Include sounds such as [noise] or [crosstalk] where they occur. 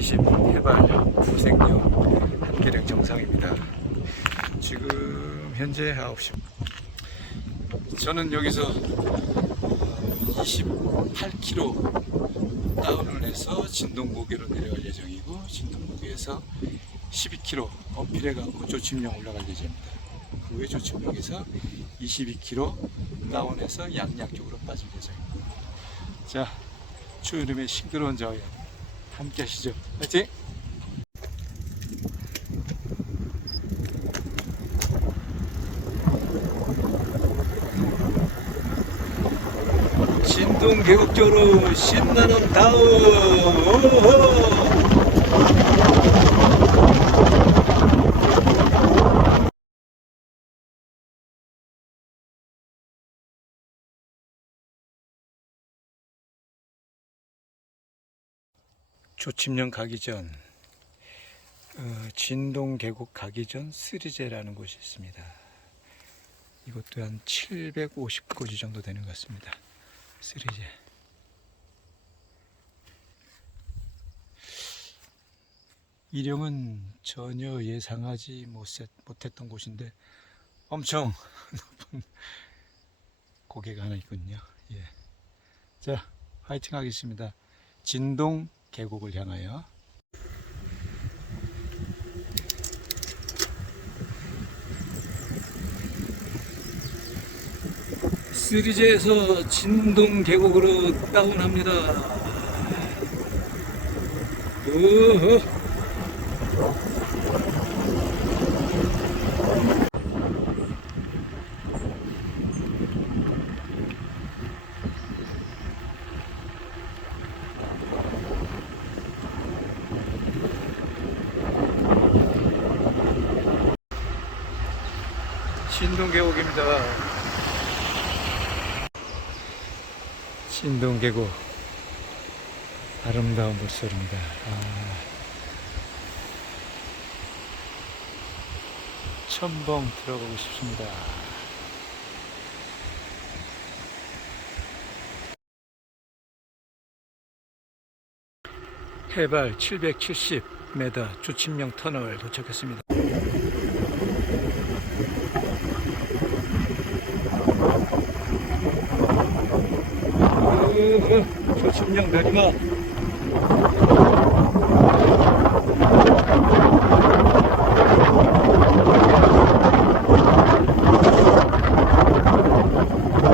20 해발 부생역 한계령 정상입니다. 지금 현재 9시. 저는 여기서 28km 다운을 해서 진동고개로 내려갈 예정이고 진동고개에서 12km 어필해 갖고 조침령 올라갈 예정입니다. 그 후에 조침령에서 22km 다운해서 양양 쪽으로 빠질 예정입니다. 자, 추여름의 싱그러운 자연 함께 하시죠. 파이팅! 진동 계곡적으로 신나는 다운! 조침령 가기 전 어, 진동 계곡 가기 전 쓰리제라는 곳이 있습니다. 이것도 한 750고지 정도 되는 것 같습니다. 쓰리제. 이령은 전혀 예상하지 못했, 못했던 곳인데 엄청 [laughs] 높은 고개가 하나 있군요. 예. 자, 화이팅 하겠습니다. 진동 계곡을 향하여 쓰리제에서 진동 계곡으로 다운합니다. 우후. 신동 계곡입니다. 신동 계곡 아름다운 물소리입니다. 아, 첨벙 들어가고 싶습니다. 해발 770m 주침령 터널 도착했습니다. 조침령 내리막